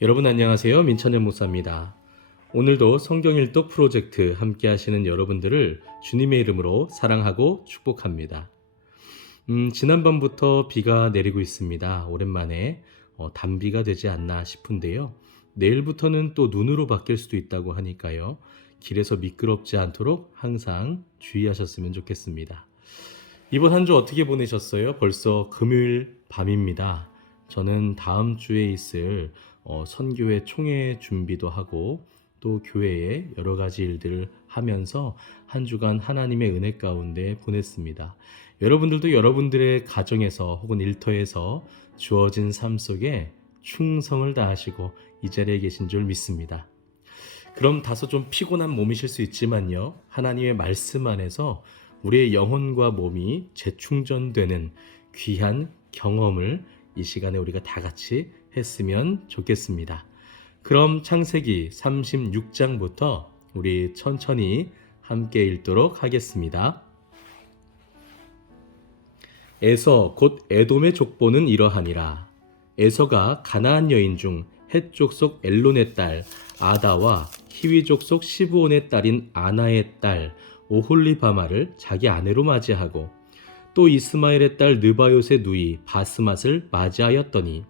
여러분 안녕하세요. 민찬현 목사입니다. 오늘도 성경 일독 프로젝트 함께 하시는 여러분들을 주님의 이름으로 사랑하고 축복합니다. 지난밤부터 비가 내리고 있습니다. 오랜만에 단비가 되지 않나 싶은데요. 내일부터는 또 눈으로 바뀔 수도 있다고 하니까요. 길에서 미끄럽지 않도록 항상 주의하셨으면 좋겠습니다. 이번 한 주 어떻게 보내셨어요? 벌써 금요일 밤입니다. 저는 다음 주에 있을 선교회 총회 준비도 하고 또 교회에 여러 가지 일들을 하면서 한 주간 하나님의 은혜 가운데 보냈습니다. 여러분들도 여러분들의 가정에서 혹은 일터에서 주어진 삶 속에 충성을 다하시고 이 자리에 계신 줄 믿습니다. 그럼 다소 좀 피곤한 몸이실 수 있지만요. 하나님의 말씀 안에서 우리의 영혼과 몸이 재충전되는 귀한 경험을 이 시간에 우리가 다 같이 했으면 좋겠습니다. 그럼 창세기 36장부터 우리 천천히 함께 읽도록 하겠습니다. 에서 곧 에돔의 족보는 이러하니라. 에서가 가나안 여인 중 헷 족속 엘론의 딸 아다와 히위 족속 시브온의 딸인 아나의 딸 오홀리바마를 자기 아내로 맞이하고 또 이스마엘의 딸 느바요의 누이 바스맛을 맞이하였더니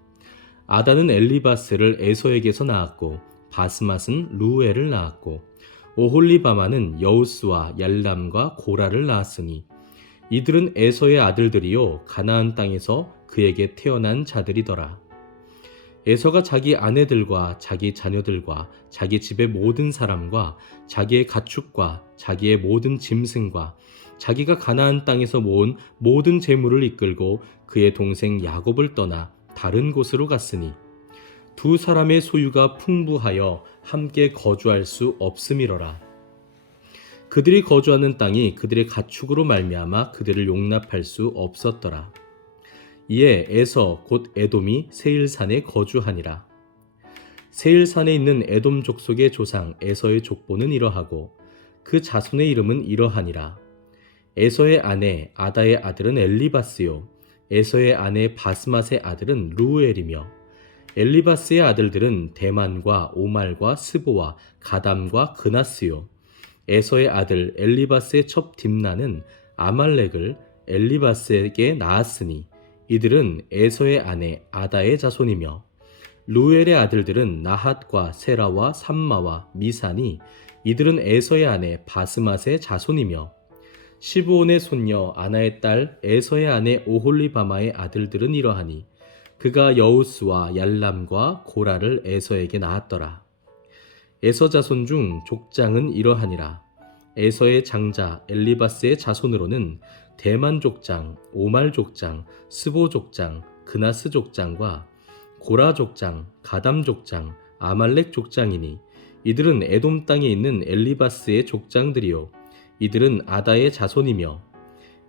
아다는 엘리바스를 에서에게서 낳았고 바스맛은 루엘을 낳았고 오홀리바마는 여우스와 얄람과 고라를 낳았으니 이들은 에서의 아들들이요 가나안 땅에서 그에게 태어난 자들이더라. 에서가 자기 아내들과 자기 자녀들과 자기 집의 모든 사람과 자기의 가축과 자기의 모든 짐승과 자기가 가나안 땅에서 모은 모든 재물을 이끌고 그의 동생 야곱을 떠나 다른 곳으로 갔으니 두 사람의 소유가 풍부하여 함께 거주할 수 없음이로라. 그들이 거주하는 땅이 그들의 가축으로 말미암아 그들을 용납할 수 없었더라. 이에 에서 곧 에돔이 세일산에 거주하니라. 세일산에 있는 에돔 족속의 조상 에서의 족보는 이러하고 그 자손의 이름은 이러하니라. 에서의 아내 아다의 아들은 엘리바스요 에서의 아내 바스맛의 아들은 루엘이며 엘리바스의 아들들은 대만과 오말과 스보와 가담과 그나스요 에서의 아들 엘리바스의 첩 딥나는 아말렉을 엘리바스에게 낳았으니 이들은 에서의 아내 아다의 자손이며 루엘의 아들들은 나핫과 세라와 삼마와 미산이 이들은 에서의 아내 바스맛의 자손이며 시브온의 손녀 아나의 딸 에서의 아내 오홀리바마의 아들들은 이러하니 그가 여우스와 얄람과 고라를 에서에게 낳았더라. 에서 자손 중 족장은 이러하니라. 에서의 장자 엘리바스의 자손으로는 대만 족장, 오말 족장, 스보 족장, 그나스 족장과 고라 족장, 가담 족장, 아말렉 족장이니 이들은 에돔 땅에 있는 엘리바스의 족장들이요 이들은 아다의 자손이며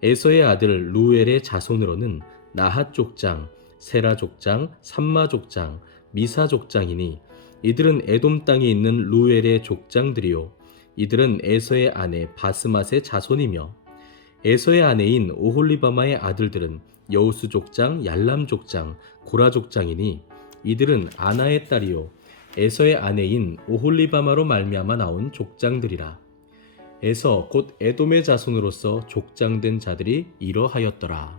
에서의 아들 루엘의 자손으로는 나핫 족장, 세라 족장, 삼마 족장, 미사 족장이니 이들은 에돔 땅에 있는 루엘의 족장들이요 이들은 에서의 아내 바스맛의 자손이며 에서의 아내인 오홀리바마의 아들들은 여우스 족장, 얄람 족장, 고라 족장이니 이들은 아나의 딸이요 에서의 아내인 오홀리바마로 말미암아 나온 족장들이라. 에서 곧 에돔의 자손으로서 족장된 자들이 이러하였더라.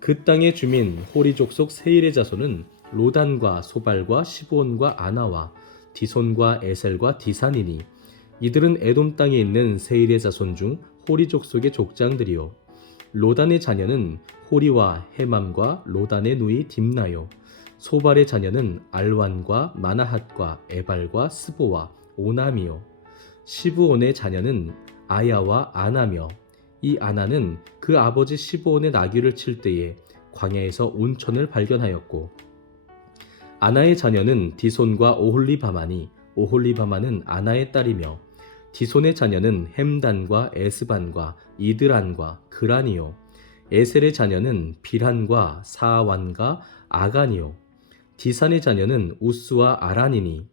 그 땅의 주민 호리 족속 세일의 자손은 로단과 소발과 시브온과 아나와 디손과 에셀과 디산이니 이들은 에돔 땅에 있는 세일의 자손 중 호리 족속의 족장들이요 로단의 자녀는 호리와 헤맘과 로단의 누이 딥나요 소발의 자녀는 알완과 마나핫과 에발과 스보와 오남이요 시브온의 자녀는 아야와 아나며 이 아나는 그 아버지 시브온의 나귀를 칠 때에 광야에서 온천을 발견하였고 아나의 자녀는 디손과 오홀리바마니 오홀리바마는 아나의 딸이며 디손의 자녀는 햄단과 에스반과 이드란과 그란이요 에셀의 자녀는 빌한과 사완과 아간이요 디산의 자녀는 우스와 아란이니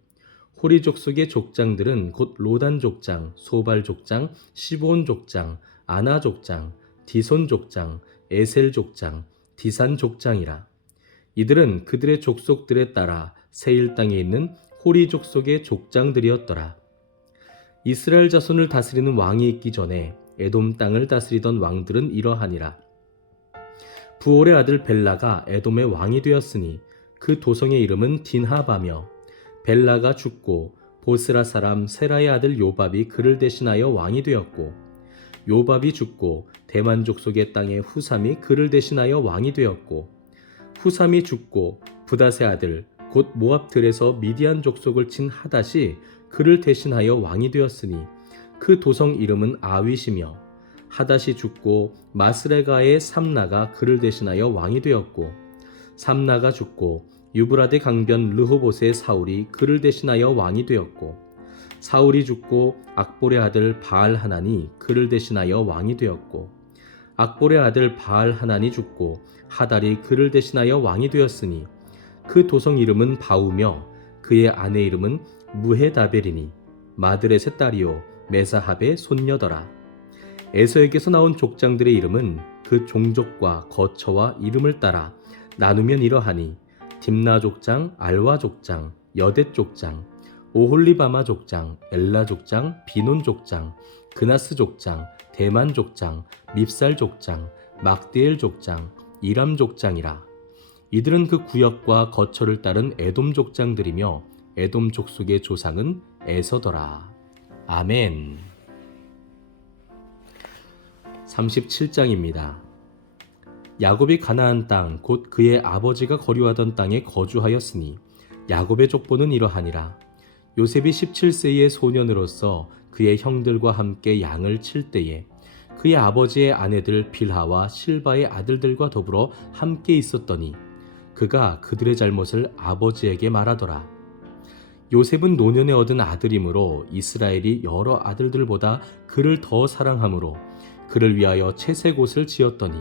호리 족속의 족장들은 곧 로단 족장, 소발 족장, 시브온 족장, 아나 족장, 디손 족장, 에셀 족장, 디산 족장이라. 이들은 그들의 족속들에 따라 세일 땅에 있는 호리 족속의 족장들이었더라. 이스라엘 자손을 다스리는 왕이 있기 전에 에돔 땅을 다스리던 왕들은 이러하니라. 부올의 아들 벨라가 에돔의 왕이 되었으니 그 도성의 이름은 딘하바며, 벨라가 죽고 보스라 사람 세라의 아들 요밥이 그를 대신하여 왕이 되었고, 요밥이 죽고 대만 족속의 땅에 후삼이 그를 대신하여 왕이 되었고, 후삼이 죽고 부닷의 아들 곧 모압들에서 미디안 족속을 친 하닷이 그를 대신하여 왕이 되었으니 그 도성 이름은 아윗이며, 하닷이 죽고 마스레가의 삼나가 그를 대신하여 왕이 되었고, 삼나가 죽고 유브라데 강변 르호봇의 사울이 그를 대신하여 왕이 되었고, 사울이 죽고 악볼의 아들 바알 하난이 그를 대신하여 왕이 되었고, 악볼의 아들 바알 하난이 죽고 하달이 그를 대신하여 왕이 되었으니 그 도성 이름은 바우며 그의 아내 이름은 무헤다벨이니 마드렛의 딸이요 메사합의 손녀더라. 에서에게서 나온 족장들의 이름은 그 종족과 거처와 이름을 따라 나누면 이러하니 딥나 족장, 알와 족장, 여댓 족장, 오홀리바마 족장, 엘라 족장, 비논 족장, 그나스 족장, 대만 족장, 밉살 족장, 막디엘 족장, 이람 족장이라. 이들은 그 구역과 거처를 따른 에돔 족장들이며 에돔 족속의 조상은 에서더라. 아멘. 37장입니다. 야곱이 가나안 땅 곧 그의 아버지가 거류하던 땅에 거주하였으니 야곱의 족보는 이러하니라. 요셉이 17세의 소년으로서 그의 형들과 함께 양을 칠 때에 그의 아버지의 아내들 빌하와 실바의 아들들과 더불어 함께 있었더니 그가 그들의 잘못을 아버지에게 말하더라. 요셉은 노년에 얻은 아들이므로 이스라엘이 여러 아들들보다 그를 더 사랑하므로 그를 위하여 채색 옷을 지었더니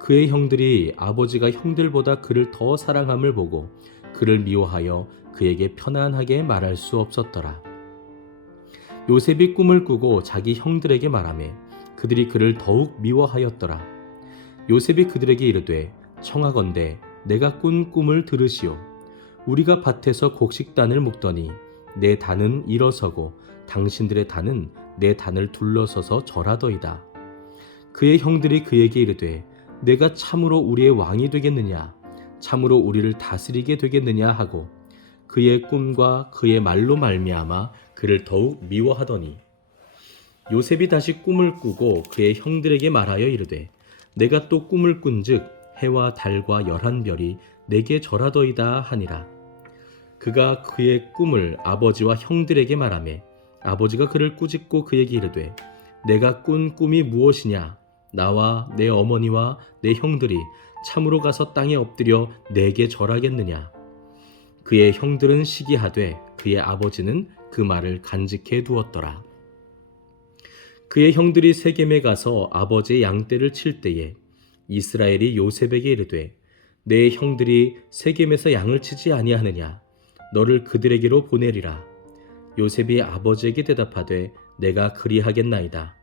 그의 형들이 아버지가 형들보다 그를 더 사랑함을 보고 그를 미워하여 그에게 편안하게 말할 수 없었더라. 요셉이 꿈을 꾸고 자기 형들에게 말하매 그들이 그를 더욱 미워하였더라. 요셉이 그들에게 이르되 청하건대 내가 꾼 꿈을 들으시오. 우리가 밭에서 곡식단을 묶더니 내 단은 일어서고 당신들의 단은 내 단을 둘러서서 절하더이다. 그의 형들이 그에게 이르되 내가 참으로 우리의 왕이 되겠느냐, 참으로 우리를 다스리게 되겠느냐 하고 그의 꿈과 그의 말로 말미암아 그를 더욱 미워하더니 요셉이 다시 꿈을 꾸고 그의 형들에게 말하여 이르되 내가 또 꿈을 꾼즉 해와 달과 11별이 내게 절하더이다 하니라. 그가 그의 꿈을 아버지와 형들에게 말하매 아버지가 그를 꾸짖고 그에게 이르되 내가 꾼 꿈이 무엇이냐, 나와 내 어머니와 내 형들이 참으로 가서 땅에 엎드려 내게 절하겠느냐. 그의 형들은 시기하되 그의 아버지는 그 말을 간직해 두었더라. 그의 형들이 세겜에 가서 아버지의 양떼를 칠 때에 이스라엘이 요셉에게 이르되 내 형들이 세겜에서 양을 치지 아니하느냐, 너를 그들에게로 보내리라. 요셉이 아버지에게 대답하되 내가 그리하겠나이다.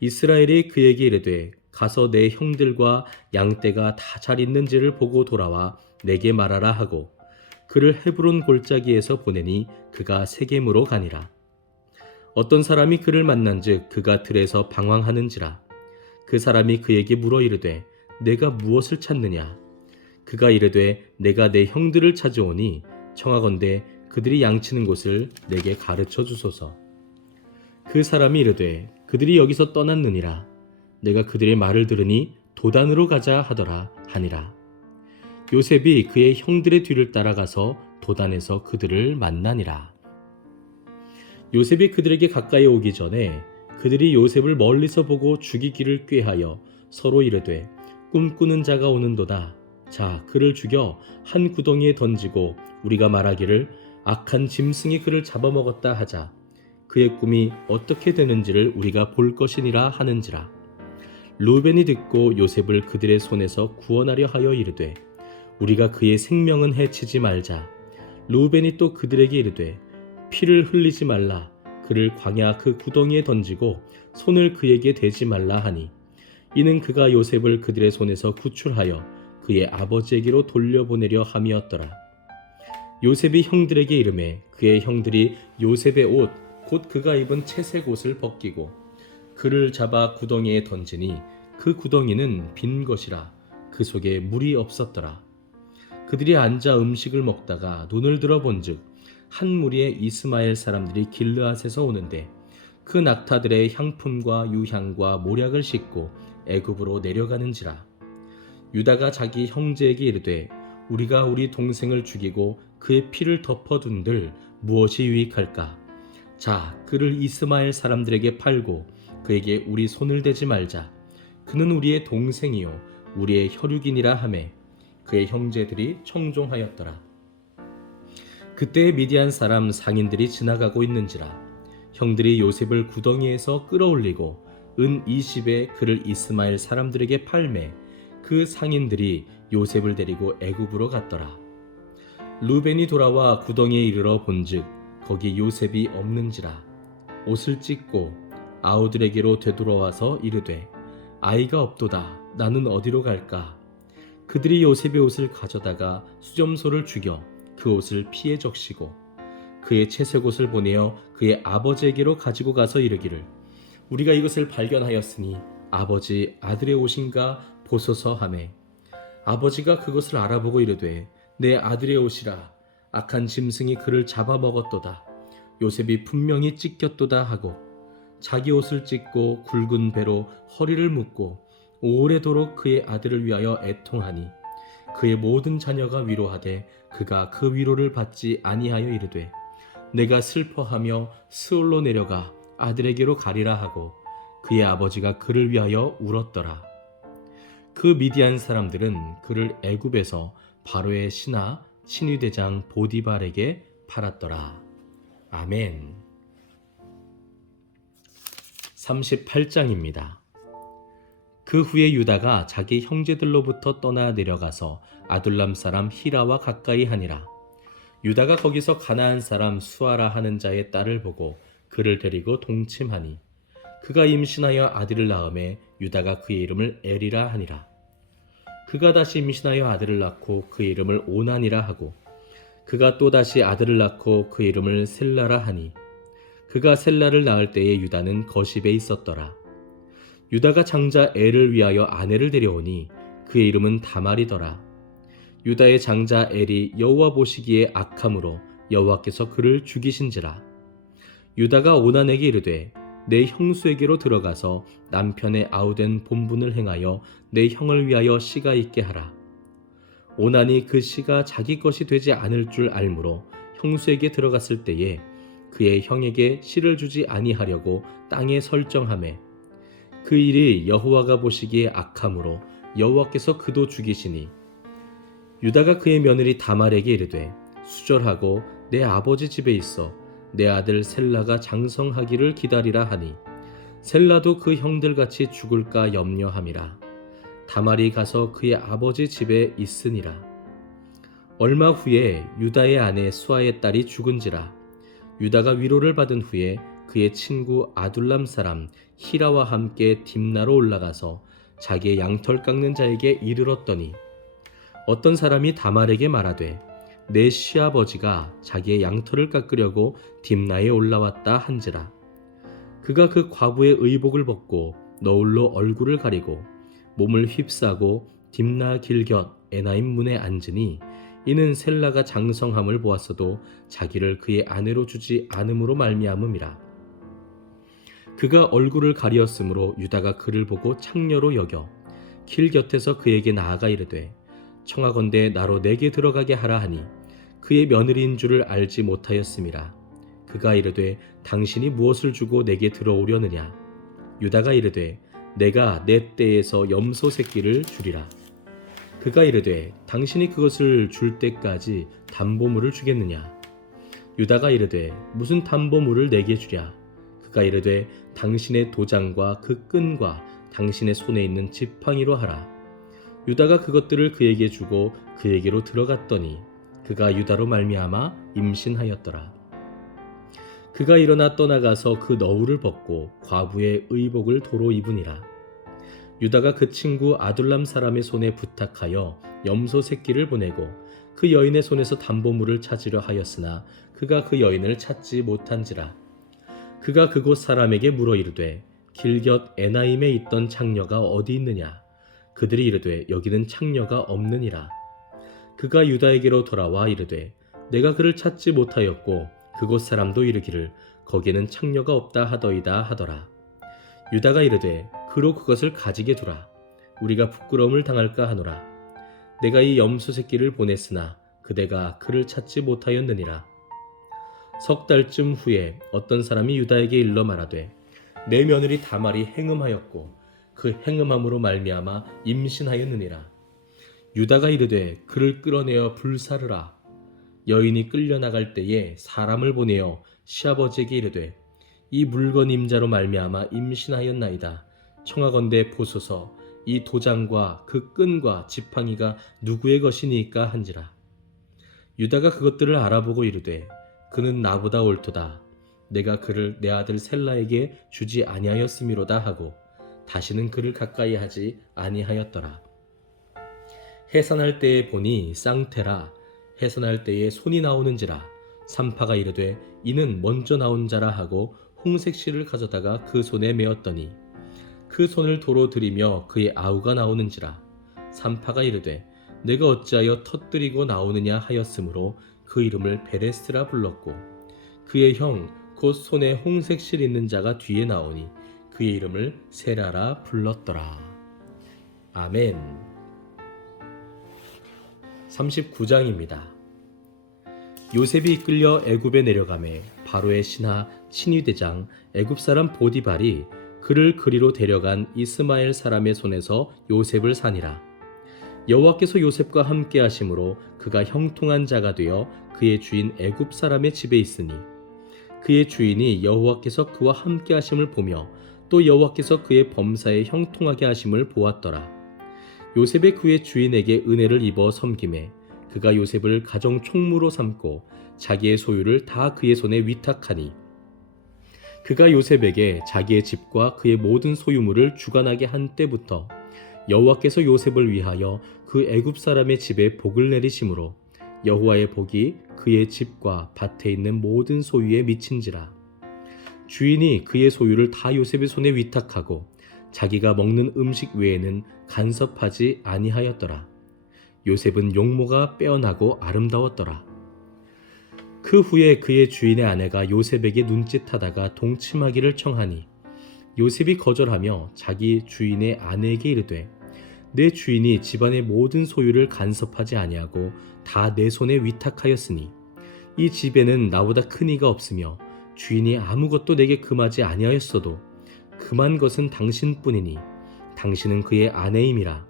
이스라엘이 그에게 이르되 가서 내 형들과 양떼가 다 잘 있는지를 보고 돌아와 내게 말하라 하고 그를 헤브론 골짜기에서 보내니 그가 세겜으로 가니라. 어떤 사람이 그를 만난즉 그가 들에서 방황하는지라. 그 사람이 그에게 물어 이르되 내가 무엇을 찾느냐. 그가 이르되 내가 내 형들을 찾아오니 청하건대 그들이 양치는 곳을 내게 가르쳐 주소서. 그 사람이 이르되 그들이 여기서 떠났느니라. 내가 그들의 말을 들으니 도단으로 가자 하더라 하니라. 요셉이 그의 형들의 뒤를 따라가서 도단에서 그들을 만나니라. 요셉이 그들에게 가까이 오기 전에 그들이 요셉을 멀리서 보고 죽이기를 꾀하여 서로 이르되 꿈꾸는 자가 오는도다. 자, 그를 죽여 한 구덩이에 던지고 우리가 말하기를 악한 짐승이 그를 잡아먹었다 하자. 그의 꿈이 어떻게 되는지를 우리가 볼 것이니라 하는지라. 루벤이 듣고 요셉을 그들의 손에서 구원하려 하여 이르되 우리가 그의 생명은 해치지 말자. 루벤이 또 그들에게 이르되 피를 흘리지 말라. 그를 광야 그 구덩이에 던지고 손을 그에게 대지 말라 하니 이는 그가 요셉을 그들의 손에서 구출하여 그의 아버지에게로 돌려보내려 함이었더라. 요셉이 형들에게 이르매 그의 형들이 요셉의 옷 곧 그가 입은 채색 옷을 벗기고 그를 잡아 구덩이에 던지니 그 구덩이는 빈 것이라 그 속에 물이 없었더라. 그들이 앉아 음식을 먹다가 눈을 들어 본즉 한 무리의 이스마엘 사람들이 길르앗에서 오는데 그 낙타들의 향품과 유향과 모략을 싣고 애굽으로 내려가는지라. 유다가 자기 형제에게 이르되 우리가 우리 동생을 죽이고 그의 피를 덮어둔들 무엇이 유익할까? 자, 그를 이스마엘 사람들에게 팔고 그에게 우리 손을 대지 말자. 그는 우리의 동생이요 우리의 혈육이니라 하매 그의 형제들이 청종하였더라. 그때 미디안 사람 상인들이 지나가고 있는지라. 형들이 요셉을 구덩이에서 끌어올리고 은 20에 그를 이스마엘 사람들에게 팔매 그 상인들이 요셉을 데리고 애굽으로 갔더라. 루벤이 돌아와 구덩이에 이르러 본즉 거기 요셉이 없는지라. 옷을 찢고 아우들에게로 되돌아와서 이르되 아이가 없도다. 나는 어디로 갈까? 그들이 요셉의 옷을 가져다가 수점소를 죽여 그 옷을 피에 적시고 그의 채색 옷을 보내어 그의 아버지에게로 가지고 가서 이르기를 우리가 이것을 발견하였으니 아버지 아들의 옷인가 보소서 하매 아버지가 그것을 알아보고 이르되 내 아들의 옷이라 악한 짐승이 그를 잡아먹었도다. 요셉이 분명히 찢겼도다 하고 자기 옷을 찢고 굵은 배로 허리를 묶고 오래도록 그의 아들을 위하여 애통하니 그의 모든 자녀가 위로하되 그가 그 위로를 받지 아니하여 이르되 내가 슬퍼하며 스올로 내려가 아들에게로 가리라 하고 그의 아버지가 그를 위하여 울었더라. 그 미디안 사람들은 그를 애굽에서 바로의 신하 친위대장 보디발에게 팔았더라. 아멘. 38장입니다. 그 후에 유다가 자기 형제들로부터 떠나 내려가서 아둘람 사람 히라와 가까이 하니라. 유다가 거기서 가나안 사람 수아라 하는 자의 딸을 보고 그를 데리고 동침하니 그가 임신하여 아들을 낳음에 유다가 그의 이름을 엘이라 하니라. 그가 다시 임신하여 아들을 낳고 그의 이름을 오난이라 하고 그가 또다시 아들을 낳고 그의 이름을 셀라라 하니 그가 셀라를 낳을 때에 유다는 거십에 있었더라. 유다가 장자 엘을 위하여 아내를 데려오니 그의 이름은 다말이더라. 유다의 장자 엘이 여호와 보시기에 악함으로 여호와께서 그를 죽이신지라. 유다가 오난에게 이르되 내 형수에게로 들어가서 남편의 아우된 본분을 행하여 내 형을 위하여 씨가 있게 하라. 오난이 그 씨가 자기 것이 되지 않을 줄 알므로 형수에게 들어갔을 때에 그의 형에게 씨를 주지 아니하려고 땅에 설정하매 그 일이 여호와가 보시기에 악함으로 여호와께서 그도 죽이시니 유다가 그의 며느리 다말에게 이르되 수절하고 내 아버지 집에 있어 내 아들 셀라가 장성하기를 기다리라 하니 셀라도 그 형들같이 죽을까 염려함이라. 다말이 가서 그의 아버지 집에 있으니라. 얼마 후에 유다의 아내 수아의 딸이 죽은지라. 유다가 위로를 받은 후에 그의 친구 아둘람 사람 히라와 함께 딥나로 올라가서 자기의 양털 깎는 자에게 이르렀더니 어떤 사람이 다말에게 말하되 내 시아버지가 자기의 양털을 깎으려고 딥나에 올라왔다 한지라. 그가 그 과부의 의복을 벗고 너울로 얼굴을 가리고 몸을 휩싸고 딥나 길곁 에나임 문에 앉으니 이는 셀라가 장성함을 보았어도 자기를 그의 아내로 주지 않음으로 말미암음이라. 그가 얼굴을 가리었으므로 유다가 그를 보고 창녀로 여겨 길 곁에서 그에게 나아가 이르되 청하건대 나로 내게 들어가게 하라 하니 그의 며느리인 줄을 알지 못하였음이라. 그가 이르되 당신이 무엇을 주고 내게 들어오려느냐? 유다가 이르되 내가 내 떼에서 염소 새끼를 주리라. 그가 이르되 당신이 그것을 줄 때까지 담보물을 주겠느냐? 유다가 이르되 무슨 담보물을 내게 주랴? 그가 이르되 당신의 도장과 그 끈과 당신의 손에 있는 지팡이로 하라. 유다가 그것들을 그에게 주고 그에게로 들어갔더니 그가 유다로 말미암아 임신하였더라. 그가 일어나 떠나가서 그 너울을 벗고 과부의 의복을 도로 입으니라. 유다가 그 친구 아둘람 사람의 손에 부탁하여 염소 새끼를 보내고 그 여인의 손에서 담보물을 찾으려 하였으나 그가 그 여인을 찾지 못한지라. 그가 그곳 사람에게 물어 이르되 길곁 에나임에 있던 창녀가 어디 있느냐. 그들이 이르되 여기는 창녀가 없느니라. 그가 유다에게로 돌아와 이르되 내가 그를 찾지 못하였고 그곳 사람도 이르기를 거기에는 창녀가 없다 하더이다 하더라. 유다가 이르되 그로 그것을 가지게 두라. 우리가 부끄러움을 당할까 하노라. 내가 이 염소 새끼를 보냈으나 그대가 그를 찾지 못하였느니라. 석 달쯤 후에 어떤 사람이 유다에게 일러 말하되 내 며느리 다말이 행음하였고 그 행음함으로 말미암아 임신하였느니라. 유다가 이르되 그를 끌어내어 불사르라. 여인이 끌려나갈 때에 사람을 보내어 시아버지에게 이르되 이 물건 임자로 말미암아 임신하였나이다. 청하건대 보소서 이 도장과 그 끈과 지팡이가 누구의 것이니까 한지라. 유다가 그것들을 알아보고 이르되 그는 나보다 옳도다. 내가 그를 내 아들 셀라에게 주지 아니하였음이로다 하고 다시는 그를 가까이 하지 아니하였더라. 해산할 때에 보니 쌍태라. 해산할 때에 손이 나오는지라. 산파가 이르되 이는 먼저 나온 자라 하고 홍색 실을 가져다가 그 손에 메었더니 그 손을 도로 들이며 그의 아우가 나오는지라. 산파가 이르되 내가 어찌하여 터뜨리고 나오느냐 하였으므로 그 이름을 베레스라 불렀고 그의 형 곧 손에 홍색 실 있는 자가 뒤에 나오니 그의 이름을 세라라 불렀더라. 아멘. 39장입니다. 요셉이 이끌려 애굽에 내려가매 바로의 신하 친위대장 애굽 사람 보디발이 그를 그리로 데려간 이스마엘 사람의 손에서 요셉을 사니라. 여호와께서 요셉과 함께 하심으로 그가 형통한 자가 되어 그의 주인 애굽 사람의 집에 있으니 그의 주인이 여호와께서 그와 함께 하심을 보며 또 여호와께서 그의 범사에 형통하게 하심을 보았더라. 요셉의 그의 주인에게 은혜를 입어 섬김에 그가 요셉을 가정 총무로 삼고 자기의 소유를 다 그의 손에 위탁하니 그가 요셉에게 자기의 집과 그의 모든 소유물을 주관하게 한 때부터 여호와께서 요셉을 위하여 그 애굽 사람의 집에 복을 내리심으로 여호와의 복이 그의 집과 밭에 있는 모든 소유에 미친지라. 주인이 그의 소유를 다 요셉의 손에 위탁하고 자기가 먹는 음식 외에는 간섭하지 아니하였더라. 요셉은 용모가 빼어나고 아름다웠더라. 그 후에 그의 주인의 아내가 요셉에게 눈짓하다가 동침하기를 청하니 요셉이 거절하며 자기 주인의 아내에게 이르되 내 주인이 집안의 모든 소유를 간섭하지 아니하고 다 내 손에 위탁하였으니 이 집에는 나보다 큰 이가 없으며 주인이 아무것도 내게 금하지 아니하였어도 금한 것은 당신뿐이니 당신은 그의 아내임이라.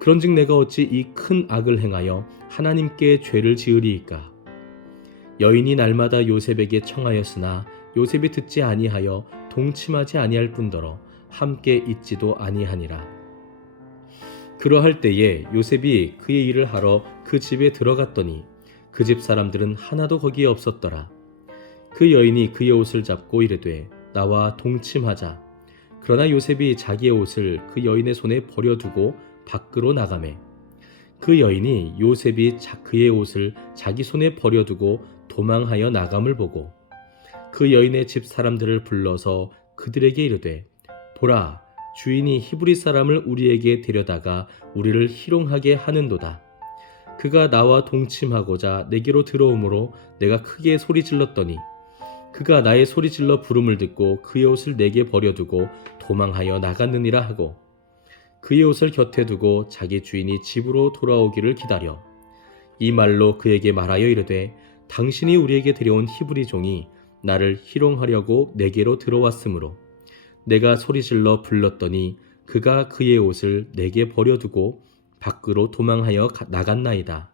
그런즉 내가 어찌 이 큰 악을 행하여 하나님께 죄를 지으리이까. 여인이 날마다 요셉에게 청하였으나 요셉이 듣지 아니하여 동침하지 아니할 뿐더러 함께 있지도 아니하니라. 그러할 때에 요셉이 그의 일을 하러 그 집에 들어갔더니 그 집 사람들은 하나도 거기에 없었더라. 그 여인이 그의 옷을 잡고 이르되 나와 동침하자. 그러나 요셉이 자기의 옷을 그 여인의 손에 버려두고 밖으로 나가매 그 여인이 요셉이 그의 옷을 자기 손에 버려두고 도망하여 나감을 보고 그 여인의 집 사람들을 불러서 그들에게 이르되 보라, 주인이 히브리 사람을 우리에게 데려다가 우리를 희롱하게 하는도다. 그가 나와 동침하고자 내게로 들어오므로 내가 크게 소리질렀더니 그가 나의 소리질러 부름을 듣고 그의 옷을 내게 버려두고 도망하여 나갔느니라 하고 그의 옷을 곁에 두고 자기 주인이 집으로 돌아오기를 기다려 이 말로 그에게 말하여 이르되 당신이 우리에게 데려온 히브리 종이 나를 희롱하려고 내게로 들어왔으므로 내가 소리질러 불렀더니 그가 그의 옷을 내게 버려두고 밖으로 도망하여 나갔나이다.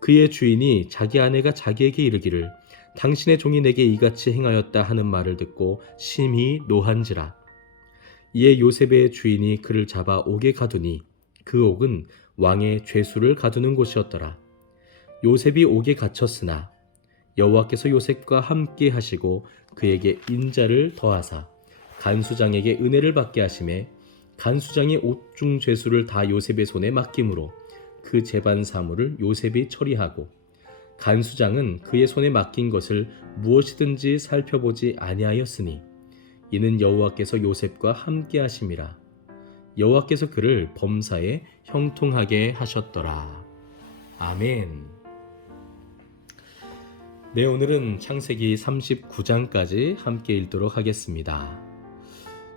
그의 주인이 자기 아내가 자기에게 이르기를 당신의 종이 내게 이같이 행하였다 하는 말을 듣고 심히 노한지라. 이에 요셉의 주인이 그를 잡아 옥에 가두니 그 옥은 왕의 죄수를 가두는 곳이었더라. 요셉이 옥에 갇혔으나 여호와께서 요셉과 함께 하시고 그에게 인자를 더하사 간수장에게 은혜를 받게 하심에 간수장이 옥중 죄수를 다 요셉의 손에 맡김으로 그 재반 사물을 요셉이 처리하고 간수장은 그의 손에 맡긴 것을 무엇이든지 살펴보지 아니하였으니 이는 여호와께서 요셉과 함께 하심이라. 여호와께서 그를 범사에 형통하게 하셨더라. 아멘. 네, 오늘은 창세기 39장까지 함께 읽도록 하겠습니다.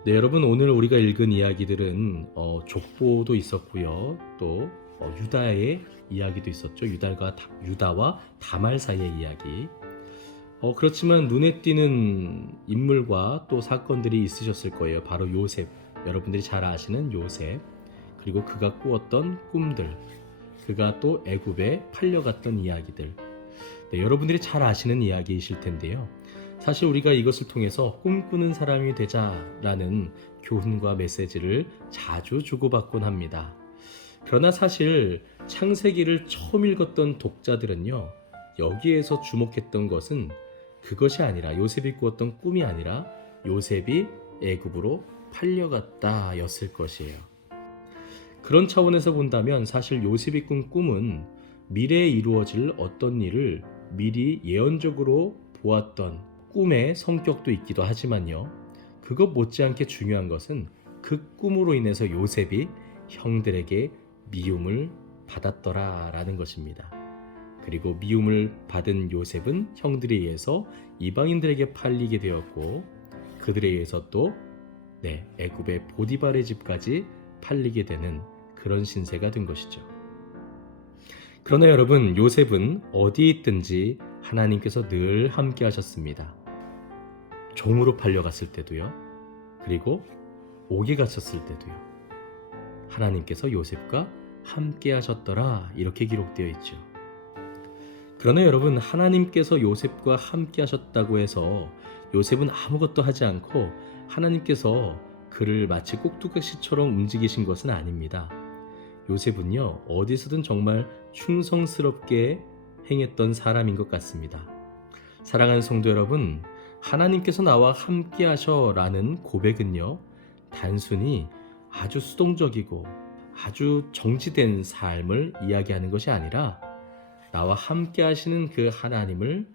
네, 여러분, 오늘 우리가 읽은 이야기들은 족보도 있었고요. 또 유다의 이야기도 있었죠. 유다와 다말 사이의 이야기. 그렇지만 눈에 띄는 인물과 또 사건들이 있으셨을 거예요. 바로 요셉, 여러분들이 잘 아시는 요셉, 그리고 그가 꾸었던 꿈들, 그가 또 애굽에 팔려갔던 이야기들. 네, 여러분들이 잘 아시는 이야기이실 텐데요. 사실 우리가 이것을 통해서 꿈꾸는 사람이 되자라는 교훈과 메시지를 자주 주고받곤 합니다. 그러나 사실 창세기를 처음 읽었던 독자들은요, 여기에서 주목했던 것은 그것이 아니라, 요셉이 꾸었던 꿈이 아니라 요셉이 애굽으로 팔려갔다 였을 것이에요. 그런 차원에서 본다면 사실 요셉이 꾼 꿈은 미래에 이루어질 어떤 일을 미리 예언적으로 보았던 꿈의 성격도 있기도 하지만요, 그것 못지않게 중요한 것은 그 꿈으로 인해서 요셉이 형들에게 미움을 받았더라 라는 것입니다. 그리고 미움을 받은 요셉은 형들에 의해서 이방인들에게 팔리게 되었고, 그들에 의해서 또 애굽의 보디발의 집까지 팔리게 되는 그런 신세가 된 것이죠. 그러나 여러분, 요셉은 어디 있든지 하나님께서 늘 함께 하셨습니다. 종으로 팔려갔을 때도요, 그리고 옥에 갇혔을 때도요, 하나님께서 요셉과 함께 하셨더라 이렇게 기록되어 있죠. 그러나 여러분, 하나님께서 요셉과 함께 하셨다고 해서 요셉은 아무것도 하지 않고 하나님께서 그를 마치 꼭두각시처럼 움직이신 것은 아닙니다. 요셉은요, 어디서든 정말 충성스럽게 행했던 사람인 것 같습니다. 사랑하는 성도 여러분, 하나님께서 나와 함께 하셔라는 고백은요, 단순히 아주 수동적이고 아주 정지된 삶을 이야기하는 것이 아니라 나와 함께 하시는 그 하나님을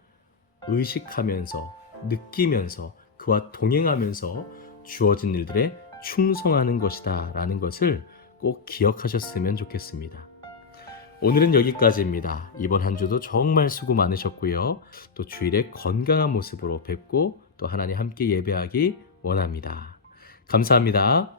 의식하면서, 느끼면서, 그와 동행하면서 주어진 일들에 충성하는 것이다 라는 것을 꼭 기억하셨으면 좋겠습니다. 오늘은 여기까지입니다. 이번 한 주도 정말 수고 많으셨고요. 또 주일에 건강한 모습으로 뵙고 또 하나님 함께 예배하기 원합니다. 감사합니다.